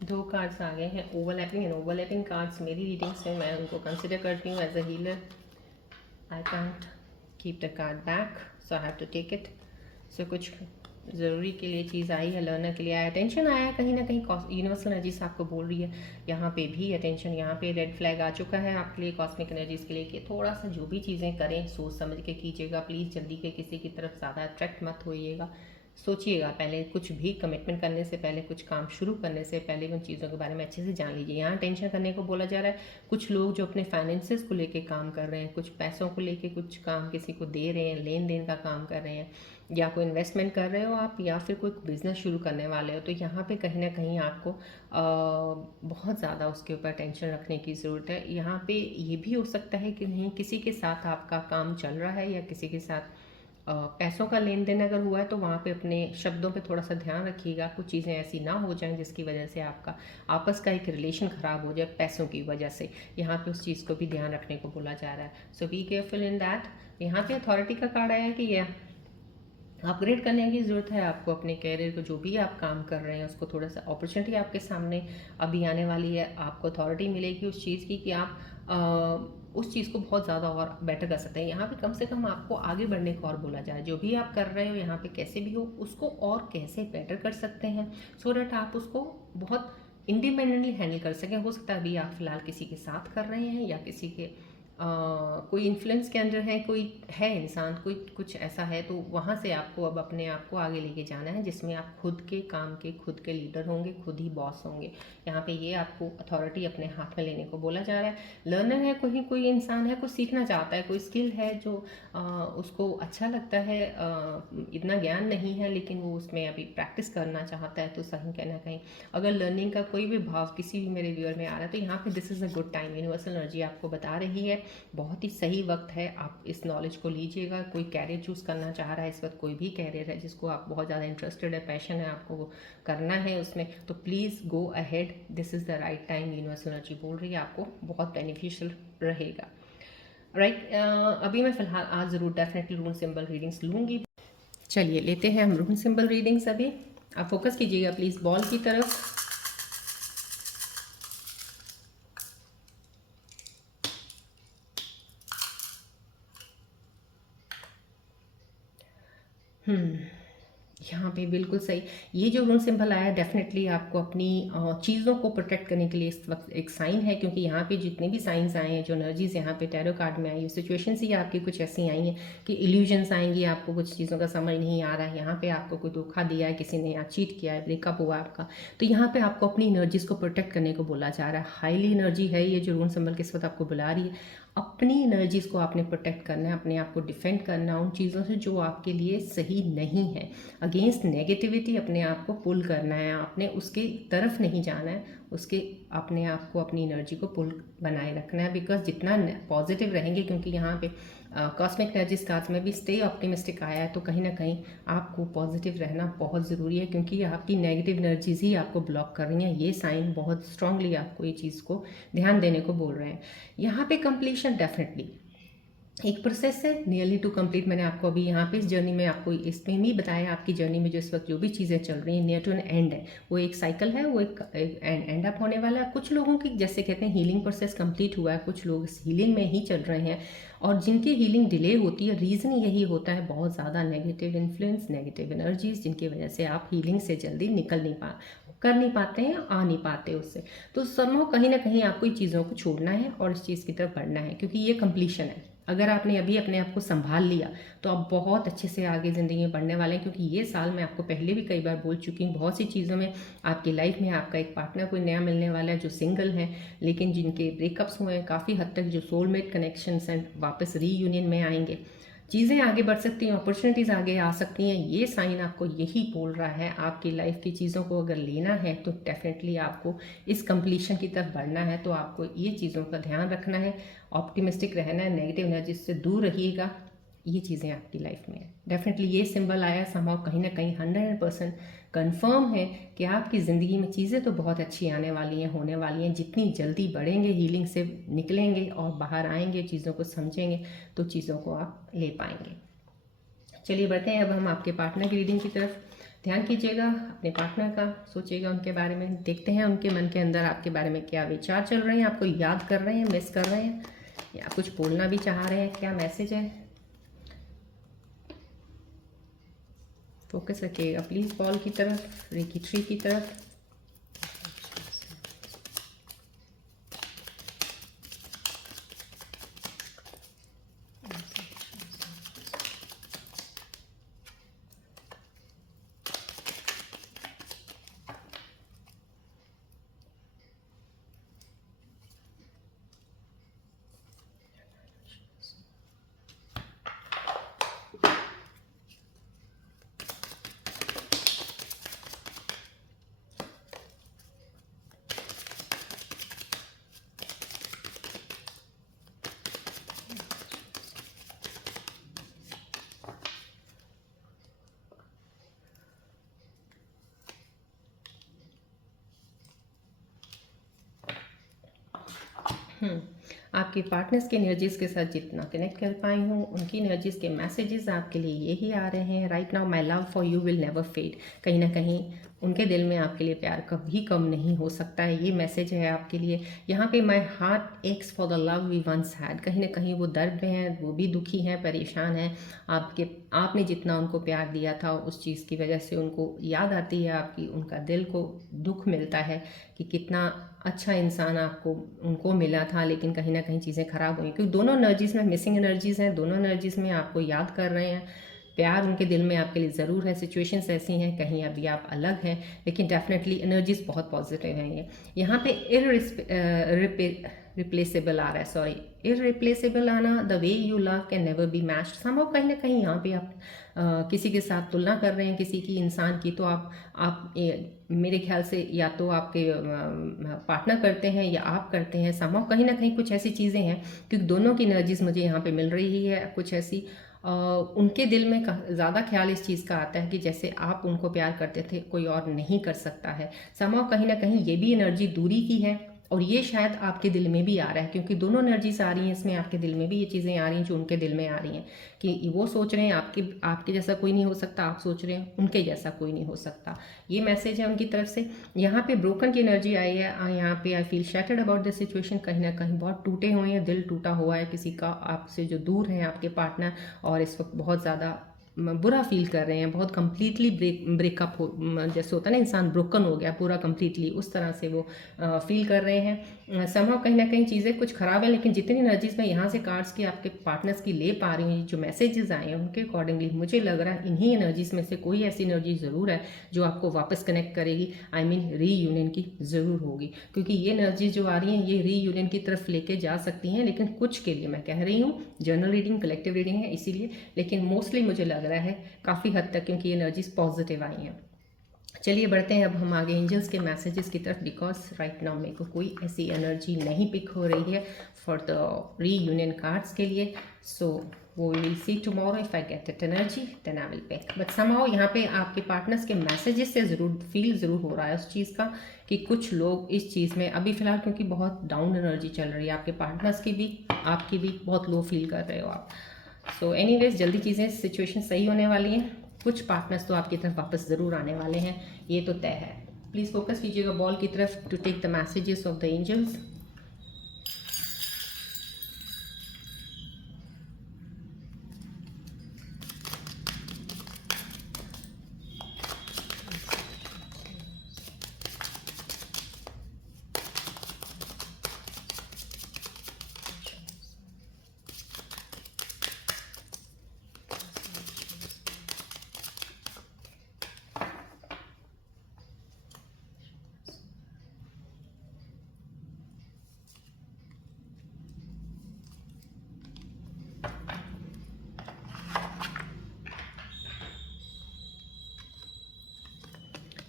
2 कार्ड्स आ गए हैं ओवरलैपिंग, एंड ओवरलैपिंग कार्ड्स मेरी रीडिंग्स में मैं उनको कंसिडर करती हूँ as a healer. I can't keep the card back, so I have to take it. So कुछ ज़रूरी के लिए चीज़ आई है, लर्नर के लिए आया, अटेंशन आया है, कहीं ना कहीं यूनिवर्सल एनर्जीज आपको बोल रही है यहाँ पे भी अटेंशन. यहाँ पे रेड फ्लैग आ चुका है आपके लिए कॉस्मिक एनर्जीज के लिए कि थोड़ा सा जो भी चीज़ें करें सोच समझ के कीजिएगा. प्लीज़ जल्दी के किसी की तरफ ज़्यादा अट्रैक्ट मत होइएगा. सोचिएगा पहले, कुछ भी कमिटमेंट करने से पहले, कुछ काम शुरू करने से पहले उन चीज़ों के बारे में अच्छे से जान लीजिए. यहाँ टेंशन करने को बोला जा रहा है. कुछ लोग जो अपने फाइनेंसेस को लेके काम कर रहे हैं, कुछ पैसों को लेके कुछ काम किसी को दे रहे हैं, लेन देन का काम कर रहे हैं, या कोई इन्वेस्टमेंट कर रहे हो आप, या फिर कोई बिज़नेस शुरू करने वाले हो, तो यहाँ पे कहीं ना कहीं आपको बहुत ज़्यादा उसके ऊपर टेंशन रखने की ज़रूरत है. यहाँ पे ये भी हो सकता है कि नहीं किसी के साथ आपका काम चल रहा है, या किसी के साथ पैसों का लेन देन अगर हुआ है, तो वहाँ पे अपने शब्दों पे थोड़ा सा ध्यान रखिएगा. कुछ चीज़ें ऐसी ना हो जाएं जिसकी वजह से आपका आपस का एक रिलेशन ख़राब हो जाए पैसों की वजह से. यहाँ पे उस चीज़ को भी ध्यान रखने को बोला जा रहा है. सो बी केयरफुल इन दैट. यहाँ पे अथॉरिटी का कार्ड आया है कि ये अपग्रेड करने की ज़रूरत है आपको अपने कैरियर को. जो भी आप काम कर रहे हैं उसको थोड़ा सा अपॉर्चुनिटी आपके सामने अभी आने वाली है. आपको अथॉरिटी मिलेगी उस चीज़ की कि आप उस चीज़ को बहुत ज़्यादा और बेटर कर सकते हैं. यहाँ पे कम से कम आपको आगे बढ़ने को और बोला जाए. जो भी आप कर रहे हो यहाँ पे कैसे भी हो उसको और कैसे बेटर कर सकते हैं, सो डैट आप उसको बहुत इंडिपेंडेंटली हैंडल कर सकें. हो सकता है अभी आप फिलहाल किसी के साथ कर रहे हैं, या किसी के कोई इन्फ्लुएंस के अंदर है, कोई है इंसान, कोई कुछ ऐसा है, तो वहाँ से आपको अब अपने आप को आगे लेके जाना है जिसमें आप खुद के काम के खुद के लीडर होंगे, खुद ही बॉस होंगे. यहाँ पे ये आपको अथॉरिटी अपने हाथ में लेने को बोला जा रहा है. लर्नर है, कोई इंसान है, कुछ सीखना चाहता है, कोई स्किल है जो उसको अच्छा लगता है, इतना ज्ञान नहीं है लेकिन वो उसमें अभी प्रैक्टिस करना चाहता है, तो सही कहना कहीं अगर लर्निंग का कोई भी भाव किसी भी मेरे व्यूअर में आ रहा है, तो यहाँ पे this is a good time. Universal energy आपको बता रही है बहुत ही सही वक्त है, आप इस नॉलेज को लीजिएगा. कोई कैरियर चूज़ करना चाह रहा है इस वक्त, कोई भी कैरियर है जिसको आप बहुत ज़्यादा इंटरेस्टेड है, पैशन है, आपको वो करना है उसमें, तो please go ahead. This is the right time. Universal energy बोल रही है आपको बहुत बेनिफिशियल रहेगा. राइट अभी मैं फ़िलहाल आज ज़रूर डेफिनेटली रून सिंबल रीडिंग्स लूँगी. चलिए लेते हैं हम रून सिंबल रीडिंग्स. अभी आप फोकस कीजिएगा प्लीज़ बॉल की तरफ. यहाँ पे बिल्कुल सही. ये जो रून सिंबल आया डेफिनेटली आपको अपनी चीज़ों को प्रोटेक्ट करने के लिए इस वक्त एक साइन है, क्योंकि यहाँ पे जितने भी साइंस आए हैं, जो एनर्जीज यहाँ पे टैरो कार्ड में आई, सिचुएशंस ही आपकी कुछ ऐसी आई हैं कि इल्यूजन्स आएंगी, आपको कुछ चीज़ों का समझ नहीं आ रहा है. यहाँ पे आपको कोई धोखा दिया है, किसी ने यहाँ चीट किया है, ब्रेकअप हुआ आपका, तो यहाँ पे आपको अपनी एनर्जीज को प्रोटेक्ट करने को बोला जा रहा है. हाईली एनर्जी है ये जो रून सिंबल किस वक्त आपको बुला रही है. अपनी एनर्जीज को आपने प्रोटेक्ट करना है, अपने आप को डिफेंड करना उन चीज़ों से जो आपके लिए सही नहीं है. अगेंस्ट नेगेटिविटी अपने आप को पुल करना है, आपने उसके तरफ नहीं जाना है, उसके अपने आप को अपनी एनर्जी को पुल बनाए रखना है. बिकॉज जितना पॉजिटिव रहेंगे, क्योंकि यहाँ पे कॉस्मिक एनर्जीज कार्ड्स में भी स्टे ऑप्टिमिस्टिक आया है, तो कहीं ना कहीं आपको पॉजिटिव रहना बहुत ज़रूरी है, क्योंकि आपकी नेगेटिव एनर्जीज ही आपको ब्लॉक कर रही हैं. ये साइन बहुत स्ट्रांगली आपको ये चीज़ को ध्यान देने को बोल रहे हैं. यहाँ पे कंप्लीशन डेफिनेटली एक प्रोसेस है, नियरली टू कंप्लीट. मैंने आपको अभी यहाँ पे इस जर्नी में आपको इसमें भी बताया, आपकी जर्नी में जो इस वक्त जो भी चीज़ें चल रही हैं नियर टू एन एंड है, वो एक साइकिल है, वो एक एंड अप होने वाला है. कुछ लोगों की जैसे कहते हैं हीलिंग प्रोसेस कंप्लीट हुआ है, कुछ लोग इस हीलिंग में ही चल रहे हैं, और जिनकी हीलिंग डिले होती है रीज़न यही होता है बहुत ज़्यादा नेगेटिव इन्फ्लुएंस, नेगेटिव एनर्जीज, जिनकी वजह से आप हीलिंग से जल्दी निकल नहीं कर नहीं पाते हैं, आ नहीं पाते उससे. तो समझो कहीं ना कहीं आपको इन चीज़ों को छोड़ना है और इस चीज़ की तरफ बढ़ना है, क्योंकि ये कंप्लीशन है. अगर आपने अभी अपने आप को संभाल लिया तो आप बहुत अच्छे से आगे ज़िंदगी में बढ़ने वाले हैं. क्योंकि ये साल मैं आपको पहले भी कई बार बोल चुकी हूँ, बहुत सी चीज़ों में आपकी लाइफ में आपका एक पार्टनर कोई नया मिलने वाला है, जो सिंगल हैं लेकिन जिनके ब्रेकअप्स हुए हैं, काफ़ी हद तक जो सोलमेट कनेक्शंस हैं वापस रीयूनियन में आएंगे, चीज़ें आगे बढ़ सकती हैं, अपॉर्चुनिटीज़ आगे आ सकती हैं. ये साइन आपको यही बोल रहा है. आपकी लाइफ की चीज़ों को अगर लेना है तो डेफिनेटली आपको इस कंप्लीशन की तरफ बढ़ना है. तो आपको ये चीज़ों का ध्यान रखना है, ऑप्टिमिस्टिक रहना है, नेगेटिव एनर्जी से दूर रहिएगा. ये चीज़ें आपकी लाइफ में है. डेफिनेटली ये सिंबल आया संभव कहीं ना कहीं 100% कंफर्म है कि आपकी ज़िंदगी में चीज़ें तो बहुत अच्छी आने वाली हैं, होने वाली हैं. जितनी जल्दी बढ़ेंगे, हीलिंग से निकलेंगे और बाहर आएंगे, चीज़ों को समझेंगे, तो चीज़ों को आप ले पाएंगे. चलिए बढ़ते हैं अब हम आपके पार्टनर की रीडिंग की तरफ. ध्यान कीजिएगा अपने पार्टनर का, सोचिएगा उनके बारे में, देखते हैं उनके मन के अंदर आपके बारे में क्या विचार चल रहे हैं, आपको याद कर रहे हैं, मिस कर रहे हैं, या कुछ बोलना भी चाह रहे हैं, क्या मैसेज है। फोकस रखिएगा प्लीज़ बॉल की तरफ, रेकी ट्री की तरफ। आपके पार्टनर्स के एनर्जीज़ के साथ जितना कनेक्ट कर पाई हूँ, उनकी एनर्जीज़ के मैसेजेस आपके लिए यही आ रहे हैं। Right now my love for you will never fade. कहीं ना कहीं उनके दिल में आपके लिए प्यार कभी कम नहीं हो सकता है, ये मैसेज है आपके लिए। यहाँ पे my heart aches for the love we once had. कहीं ना कहीं वो दर्द में हैं, वो भी दुखी हैं, परेशान हैं। आपने जितना उनको प्यार दिया था उस चीज़ की वजह से उनको याद आती है आपकी, उनका दिल को दुख मिलता है कि कितना अच्छा इंसान आपको उनको मिला था, लेकिन कहीं ना कहीं चीज़ें ख़राब हुई, क्योंकि दोनों एनर्जीज़ में मिसिंग एनर्जीज़ हैं। दोनों एनर्जीज़ में आपको याद कर रहे हैं, प्यार उनके दिल में आपके लिए ज़रूर है। सिचुएशंस ऐसी हैं, कहीं अभी आप अलग हैं, लेकिन डेफिनेटली एनर्जीज़ बहुत पॉजिटिव हैं। ये यहाँ पे रिप्लेसेबल आ रहा है, सॉरी, इरिप्लेसेबल आना। The way you love can never be matched. Somehow कहीं ना कहीं यहाँ पे आप किसी के साथ तुलना कर रहे हैं, किसी की, इंसान की, तो आप मेरे ख्याल से या तो आपके पार्टनर करते हैं या आप करते हैं। समहाउ कहीं ना कहीं कुछ ऐसी चीज़ें हैं, क्योंकि दोनों की एनर्जीज मुझे यहाँ पे मिल रही है कुछ ऐसी। उनके दिल में ज़्यादा ख्याल इस चीज़ का आता है कि जैसे आप उनको प्यार करते थे, कोई और नहीं कर सकता है। समहाउ कहीं ना कहीं ये भी एनर्जी दूरी की है, और ये शायद आपके दिल में भी आ रहा है, क्योंकि दोनों एनर्जीज आ रही हैं इसमें। आपके दिल में भी ये चीज़ें आ रही हैं जो उनके दिल में आ रही हैं, कि वो सोच रहे हैं आपके जैसा कोई नहीं हो सकता, आप सोच रहे हैं उनके जैसा कोई नहीं हो सकता। ये मैसेज है उनकी तरफ से। यहाँ पे ब्रोकन की एनर्जी आई है। यहाँ पे I feel shattered about this situation. कहीं ना कहीं बहुत टूटे हुए हैं, दिल टूटा हुआ है किसी का आपसे जो दूर है आपके पार्टनर, और इस वक्त बहुत ज़्यादा बुरा फील कर रहे हैं, बहुत कंप्लीटली ब्रेकअप हो, जैसे होता है ना इंसान ब्रोकन हो गया पूरा कंप्लीटली, उस तरह से वो फील कर रहे हैं। समहाउ कहीं ना कहीं चीज़ें कुछ ख़राब है, लेकिन जितनी एनर्जीज मैं यहाँ से कार्ड्स की आपके पार्टनर्स की ले पा रही हूँ, जो मैसेजेस आए हैं उनके अकॉर्डिंगली मुझे लग रहा है इन्हीं एनर्जीज में से कोई ऐसी एनर्जी ज़रूर है जो आपको वापस कनेक्ट करेगी। आई मीन रीयूनियन की ज़रूर होगी, क्योंकि ये एनर्जी जो आ रही हैं ये रीयूनियन की तरफ लेके जा सकती हैं, लेकिन कुछ के लिए मैं कह रही हूँ, जर्नल रीडिंग कलेक्टिव रीडिंग है इसीलिए, लेकिन मोस्टली मुझे लग रहा है काफ़ी हद तक, क्योंकि ये एनर्जीज पॉजिटिव आई हैं। चलिए बढ़ते हैं अब हम आगे एंजल्स के मैसेजेस की तरफ, बिकॉज राइट नाउ मेरे को कोई ऐसी एनर्जी नहीं पिक हो रही है फॉर द रीयूनियन कार्ड्स के लिए। So we will see tomorrow, if I get it energy then I will pick. But somehow यहाँ पे आपके पार्टनर्स के मैसेजेस से ज़रूर फील ज़रूर हो रहा है उस चीज़ का, कि कुछ लोग इस चीज़ में अभी फ़िलहाल, क्योंकि बहुत डाउन एनर्जी चल रही है आपके पार्टनर्स की भी, आपकी भी, बहुत लो फील कर रहे हो आप। सो एनीवेज जल्दी चीज़ें सिचुएशन सही होने वाली हैं। कुछ पार्टनर्स तो आपकी तरफ वापस ज़रूर आने वाले हैं, ये तो तय है। प्लीज़ फोकस कीजिएगा बॉल की तरफ to take the messages of the angels.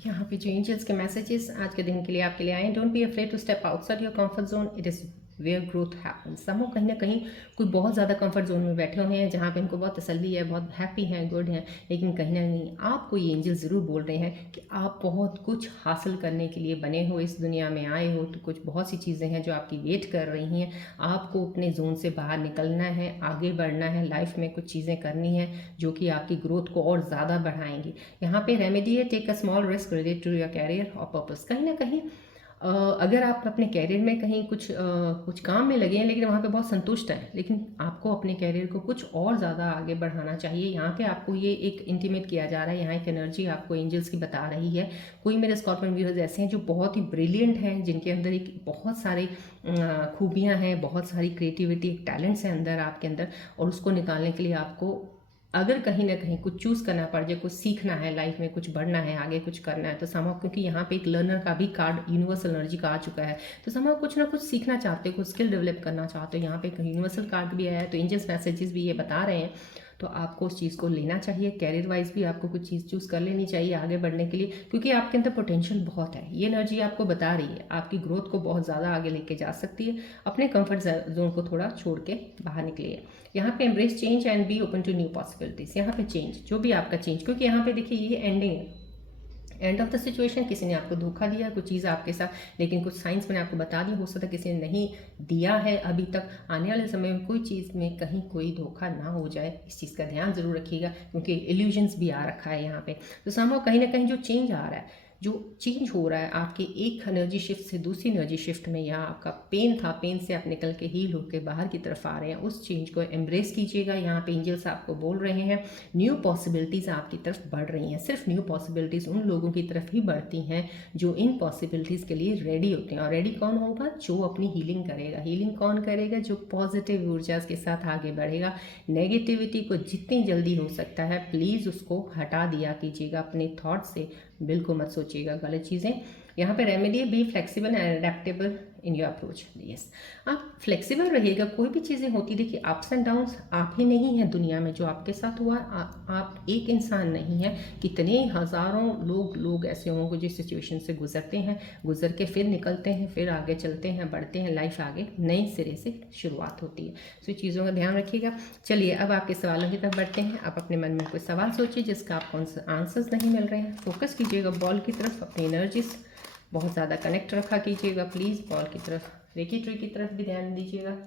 यहाँ पे जो एंजल्स के मैसेजेस आज के दिन के लिए आपके लिए आए, don't be afraid to step outside your comfort zone. It is where growth happens. समो कहीं ना कहीं कोई बहुत ज़्यादा कंफर्ट जोन में बैठे हुए हैं जहाँ पे इनको बहुत तसल्ली है, बहुत हैप्पी हैं, गुड हैं, लेकिन कहीं ना कहीं आपको ये एंजल ज़रूर बोल रहे हैं कि आप बहुत कुछ हासिल करने के लिए बने हो, इस दुनिया में आए हो, तो कुछ बहुत सी चीज़ें हैं जो आपकी वेट कर रही हैं। आपको अपने जोन से बाहर निकलना है, आगे बढ़ना है, लाइफ में कुछ चीज़ें करनी है जो कि आपकी ग्रोथ को और ज़्यादा बढ़ाएंगी। यहाँ पे रेमेडी है, take a small risk related to your career और पर्पस। कहीं ना कहीं अगर आप अपने कैरियर में कहीं कुछ काम में लगे हैं लेकिन वहाँ पे बहुत संतुष्ट हैं, लेकिन आपको अपने कैरियर को कुछ और ज़्यादा आगे बढ़ाना चाहिए, यहाँ पे आपको ये एक इंटीमेट किया जा रहा है। यहाँ एक एनर्जी आपको एंजल्स की बता रही है। कोई मेरे स्कॉर्पियन व्यूअर्स ऐसे हैं जो बहुत ही ब्रिलियंट हैं, जिनके अंदर एक बहुत सारे खूबियाँ हैं, बहुत सारी क्रिएटिविटी, टैलेंट्स हैं अंदर आपके अंदर, और उसको निकालने के लिए आपको अगर कहीं ना कहीं कुछ चूज़ करना पड़ जाए, कुछ सीखना है लाइफ में, कुछ बढ़ना है, आगे कुछ करना है, तो समाव, क्योंकि यहाँ पे एक लर्नर का भी कार्ड यूनिवर्सल एनर्जी का आ चुका है, तो समाव कुछ ना कुछ सीखना चाहते हो, कुछ स्किल डेवलप करना चाहते हो। यहाँ पे एक यूनिवर्सल कार्ड भी आया है, तो एंजल्स मैसेजेस भी ये बता रहे हैं, तो आपको उस चीज़ को लेना चाहिए। कैरियर वाइज भी आपको कुछ चीज़ चूज़ कर लेनी चाहिए आगे बढ़ने के लिए, क्योंकि आपके अंदर पोटेंशियल बहुत है। ये एनर्जी आपको बता रही है आपकी ग्रोथ को बहुत ज़्यादा आगे लेके जा सकती है। अपने कंफर्ट जोन को थोड़ा छोड़ के बाहर निकलिए। यहाँ पे embrace change and be open to new possibilities. यहाँ पे चेंज, जो भी आपका चेंज, क्योंकि यहाँ पे देखिए ये एंडिंग है, एंड ऑफ द सिचुएशन। किसी ने आपको धोखा दिया कुछ चीज़ आपके साथ, लेकिन कुछ साइंस मैंने आपको बता दी, हो सकता है किसी ने नहीं दिया है अभी तक, आने वाले समय में कोई चीज़ में कहीं कोई धोखा ना हो जाए, इस चीज़ का ध्यान जरूर रखिएगा, क्योंकि इल्यूजन्स भी आ रखा है यहाँ पे। तो समहाउ कहीं ना कहीं जो चेंज आ रहा है, जो चेंज हो रहा है आपके एक एनर्जी शिफ्ट से दूसरी एनर्जी शिफ्ट में, या आपका पेन था, पेन से आप निकल के हील होकर बाहर की तरफ आ रहे हैं, उस चेंज को एम्ब्रेस कीजिएगा। यहाँ पे एंजल्स आपको बोल रहे हैं न्यू पॉसिबिलिटीज़ आपकी तरफ बढ़ रही हैं। सिर्फ न्यू पॉसिबिलिटीज़ उन लोगों की तरफ ही बढ़ती हैं जो इन पॉसिबिलिटीज़ के लिए रेडी होते हैं। और रेडी कौन होगा? जो अपनी हीलिंग करेगा। हीलिंग कौन करेगा? जो पॉजिटिव ऊर्जा के साथ आगे बढ़ेगा। नेगेटिविटी को जितनी जल्दी हो सकता है प्लीज़ उसको हटा दिया कीजिएगा अपने थॉट से, बिल्कुल मत सोचिएगा गलत चीज़ें। यहाँ पे remedy, be flexible and adaptable in your approach. Yes, आप फ्लेक्सिबल रहिएगा। कोई भी चीज़ें होती, देखिए अप्स एंड डाउन्स आप ही नहीं हैं दुनिया में, जो आपके साथ हुआ आप एक इंसान नहीं है, कितने हज़ारों लोग ऐसे होंगे जिस सिचुएशन से गुजरते हैं, गुजर के फिर निकलते हैं, फिर आगे चलते हैं, बढ़ते हैं, लाइफ आगे नए सिरे से शुरुआत होती है। तो चीज़ों का ध्यान रखिएगा। चलिए अब आपके सवालों की तरफ बढ़ते हैं। आप अपने मन में कोई सवाल सोचिए जिसका आपको आंसर्स नहीं मिल रहे हैं। फोकस कीजिएगा बॉल की तरफ, अपनी एनर्जीज बहुत ज़्यादा कनेक्ट रखा कीजिएगा प्लीज़ बॉल की तरफ। रेकी ट्री की तरफ भी ध्यान दीजिएगा।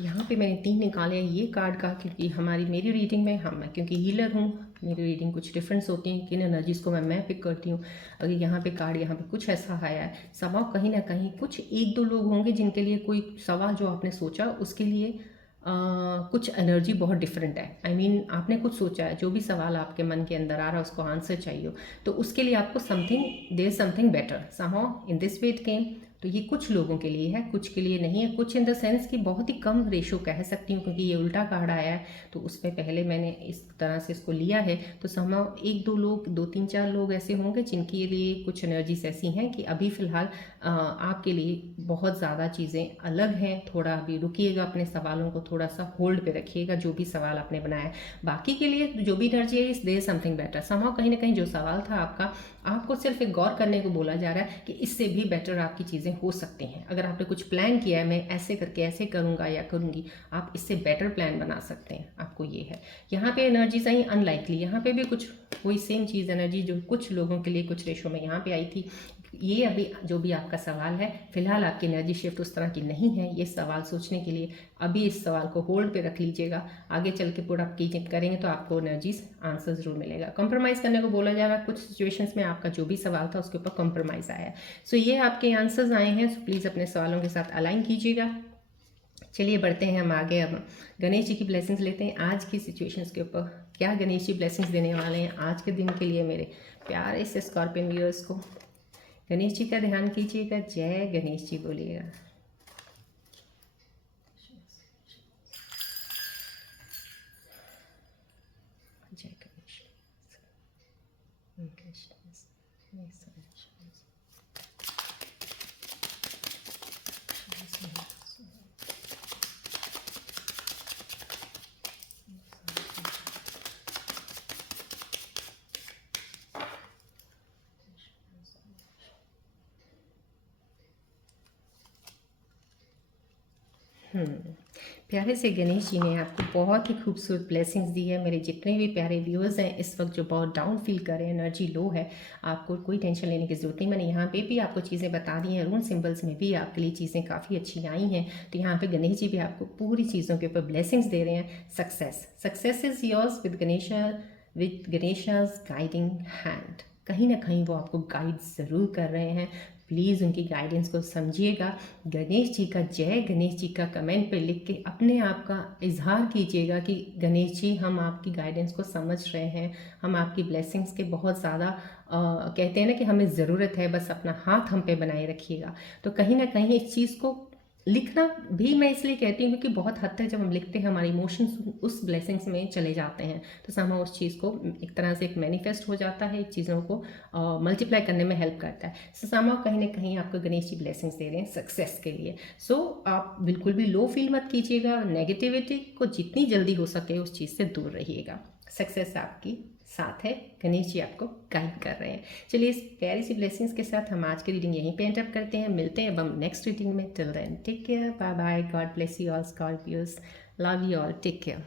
यहाँ पे मैंने 3 निकाले हैं ये कार्ड का, क्योंकि मेरी रीडिंग में मैं क्योंकि हीलर हूँ, मेरी रीडिंग कुछ डिफरेंस होती हैं, किन एनर्जीज़ को मैं पिक करती हूँ। अगर यहाँ पे कार्ड यहाँ पे कुछ ऐसा आया है, सवाल कहीं ना कहीं कुछ 1-2 लोग होंगे जिनके लिए कोई सवाल जो आपने सोचा उसके लिए कुछ एनर्जी बहुत डिफरेंट है। I mean, आपने कुछ सोचा है, जो भी सवाल आपके मन के अंदर आ रहा है उसको आंसर चाहिए, तो उसके लिए आपको something better somehow in this way it came. तो ये कुछ लोगों के लिए है, कुछ के लिए नहीं है। कुछ इन द सेंस कि बहुत ही कम रेशो कह सकती हूँ, क्योंकि ये उल्टा कार्ड आया है, तो उसमें पहले मैंने इस तरह से इसको लिया है। तो समहाउ 1-2 लोग, 2-3-4 लोग ऐसे होंगे जिनके लिए कुछ एनर्जीज ऐसी हैं कि अभी फ़िलहाल आपके लिए बहुत ज़्यादा चीज़ें अलग हैं। थोड़ा अभी रुकिएगा, अपने सवालों को थोड़ा सा होल्ड पे रखिएगा, जो भी सवाल आपने बनाया है। बाकी के लिए जो भी एनर्जी है, इस देयर समथिंग बेटर। समहाउ कहीं ना कहीं जो सवाल था आपका, आपको सिर्फ एक गौर करने को बोला जा रहा है कि इससे भी बेटर आपकी चीज़ें हो सकती हैं। अगर आपने कुछ प्लान किया है, मैं ऐसे करके ऐसे करूँगा या करूँगी, आप इससे बेटर प्लान बना सकते हैं। आपको ये है। यहाँ पे एनर्जीज आई अनलाइकली, यहाँ पे भी कुछ वही सेम चीज़ एनर्जी जो कुछ लोगों के लिए कुछ रेशो में यहाँ पे आई थी। ये अभी जो भी आपका सवाल है, फिलहाल आपकी एनर्जी शिफ्ट उस तरह की नहीं है। ये सवाल सोचने के लिए अभी इस सवाल को होल्ड पे रख लीजिएगा। आगे चल के पूरा करेंगे तो आपको एनर्जीज आंसर जरूर मिलेगा। कंप्रोमाइज़ करने को बोला जा रहा है कुछ सिचुएशंस में, आपका जो भी सवाल था उसके ऊपर कंप्रोमाइज़ आया है। सो ये आपके आंसर्स आए हैं, सो प्लीज़ अपने सवालों के साथ अलाइन कीजिएगा। चलिए बढ़ते हैं हम आगे। अब गणेश जी की ब्लेसिंग्स लेते हैं आज की सिचुएशंस के ऊपर क्या गणेश जी ब्लेसिंग्स देने वाले हैं आज के दिन के लिए मेरे प्यारे से स्कॉर्पियन व्यूअर्स को। गणेश जी का ध्यान कीजिएगा, जय गणेश जी बोलिएगा। जय गणेश। प्यारे से गणेश जी ने आपको बहुत ही खूबसूरत ब्लेसिंग्स दी है। मेरे जितने भी प्यारे व्यूअर्स हैं इस वक्त जो बहुत डाउन फील कर रहे हैं, एनर्जी लो है, आपको कोई टेंशन लेने की ज़रूरत नहीं। मैंने यहाँ पे भी आपको चीज़ें बता दी हैं, रून सिंबल्स में भी आपके लिए चीज़ें काफ़ी अच्छी आई हैं। तो यहाँ पे गणेश जी भी आपको पूरी चीज़ों के ऊपर ब्लेसिंग्स दे रहे हैं। Success is yours with Ganesha's guiding hand. कहीं ना कहीं वो आपको गाइड ज़रूर कर रहे हैं। प्लीज़ उनकी गाइडेंस को समझिएगा। गणेश जी का जय गणेश जी का कमेंट पे लिख के अपने आप का इजहार कीजिएगा कि गणेश जी हम आपकी गाइडेंस को समझ रहे हैं, हम आपकी ब्लेसिंग्स के बहुत ज़्यादा कहते हैं ना कि हमें ज़रूरत है, बस अपना हाथ हम पे बनाए रखिएगा। तो कहीं ना कहीं इस चीज़ को लिखना भी मैं इसलिए कहती हूँ क्योंकि बहुत हद तक जब हम लिखते हैं हमारे इमोशंस उस ब्लेसिंग्स में चले जाते हैं, तो समय उस चीज़ को एक तरह से एक मैनिफेस्ट हो जाता है, चीज़ों को मल्टीप्लाई करने में हेल्प करता है। सो समय कहीं ना कहीं आपको गणेश जी ब्लेसिंग्स दे रहे हैं सक्सेस के लिए। सो आप बिल्कुल भी लो फील मत कीजिएगा, नेगेटिविटी को जितनी जल्दी हो सके उस चीज़ से दूर रहिएगा। सक्सेस आपकी साथ है, गणेश जी आपको गाइड कर रहे हैं। चलिए इस प्यारी सी ब्लेसिंग्स के साथ हम आज की रीडिंग यहीं पे एंड अप करते हैं। मिलते हैं अब हम नेक्स्ट रीडिंग में। Till then take care, bye bye, God bless you all Scorpios, love you all, take care.